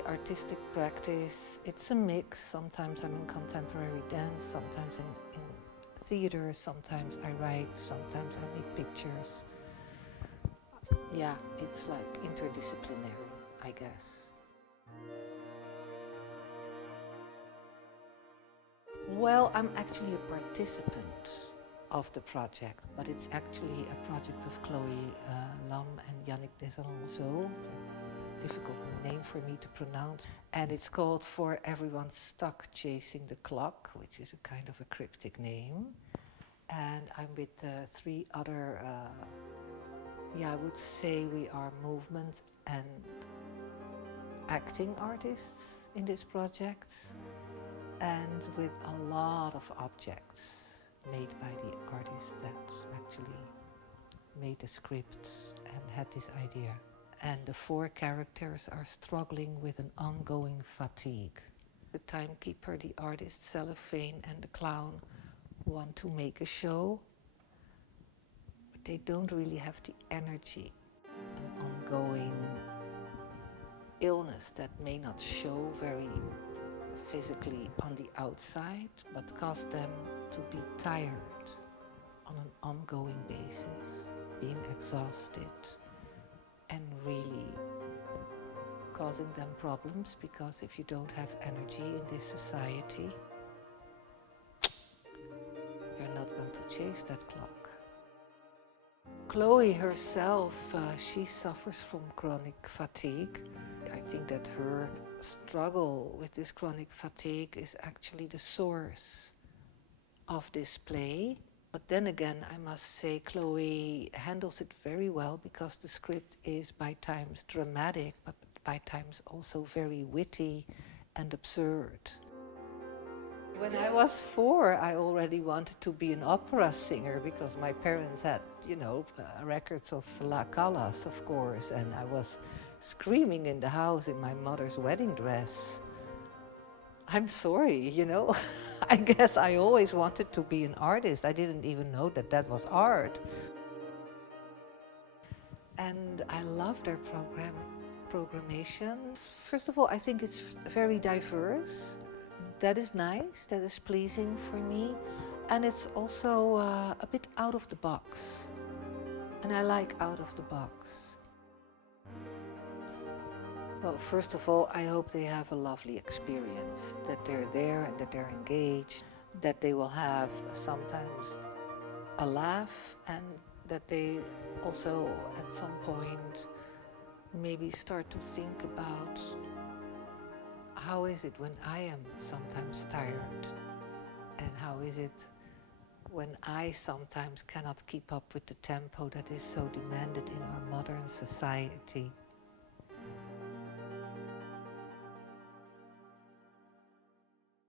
my artistic practice, it's a mix. Sometimes I'm in contemporary dance, sometimes in theater, sometimes I write, sometimes I make pictures. Yeah, it's like interdisciplinary, I guess. Well, I'm actually a participant of the project, but it's actually a project of Chloë and Yannick Desranleau. Difficult name for me to pronounce. And it's called For Everyone Stuck Chasing the Clock, which is a kind of a cryptic name. And I'm with 3 other, I would say we are movement and acting artists in this project. And with a lot of objects made by the artist that actually made the script and had this idea. And the 4 characters are struggling with an ongoing fatigue. The timekeeper, the artist, Cellophane, and the clown want to make a show, but they don't really have the energy. An ongoing illness that may not show very physically on the outside, but cause them to be tired on an ongoing basis, being exhausted, and really causing them problems, because if you don't have energy in this society, you're not going to chase that clock. Chloë herself, she suffers from chronic fatigue. I think that her struggle with this chronic fatigue is actually the source of this play. But then again, I must say Chloë handles it very well, because the script is by times dramatic, but by times also very witty and absurd. When I was 4, I already wanted to be an opera singer, because my parents had, records of La Callas, of course, and I was screaming in the house in my mother's wedding dress. I'm sorry, I guess I always wanted to be an artist. I didn't even know that that was art. And I love their programmation. First of all, I think it's very diverse. That is nice, that is pleasing for me. And it's also a bit out of the box. And I like out of the box. Well, first of all, I hope they have a lovely experience, that they're there and that they're engaged, that they will have sometimes a laugh, and that they also at some point maybe start to think about how is it when I am sometimes tired, and how is it when I sometimes cannot keep up with the tempo that is so demanded in our modern society.